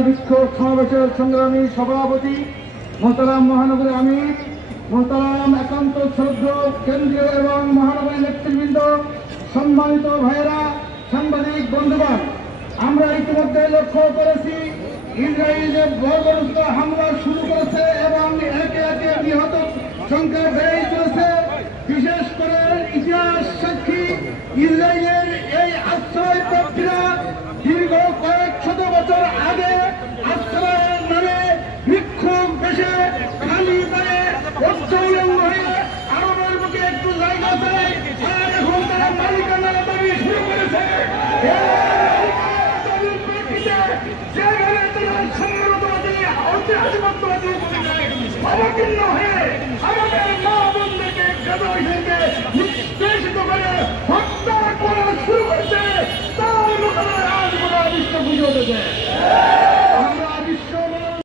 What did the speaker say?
বিক্ষোভ সমাবেশের সংগ্রামী সভাপতি মোহতারাম মহানগরী আমির, মোহতারাম একান্ত শ্রদ্ধেয় কেন্দ্রীয় এবং মহানগরী নেতৃবৃন্দ, সম্মানিত ভাইয়েরা, সাংবাদিক বন্ধুগণ, আমরা ইতিমধ্যে লক্ষ্য করেছি ইসরায়েল যে বর্বরোচিত হামলা শুরু করেছে এবং একে একে নিহত সংখ্যা বেড়েই চলেছে। বিশেষ করে ইতিহাস সাক্ষী ইসরায়েলের এই আশ্রয় প্রার্থীরা দীর্ঘ কয়েক শত বছর আগে আশ্রয়ের নামে বিক্ষোভ দেশে খালি পায়ে উচ্চউলঙ্গ হয়ে আরবের বুকে একটু জায়গা দেয় আর এখন তারা মালিকানার দাবি শুরু করেছে। অবতীর্ণ হয়ে আমাদের মা বোনদেরকে গ্রামবাসীকে নিষ্পেষিত করে হত্যা করা শুরু করছে, তার মোকাবেলায় আজ গোটা বিশ্ব বুঝে উঠেছে।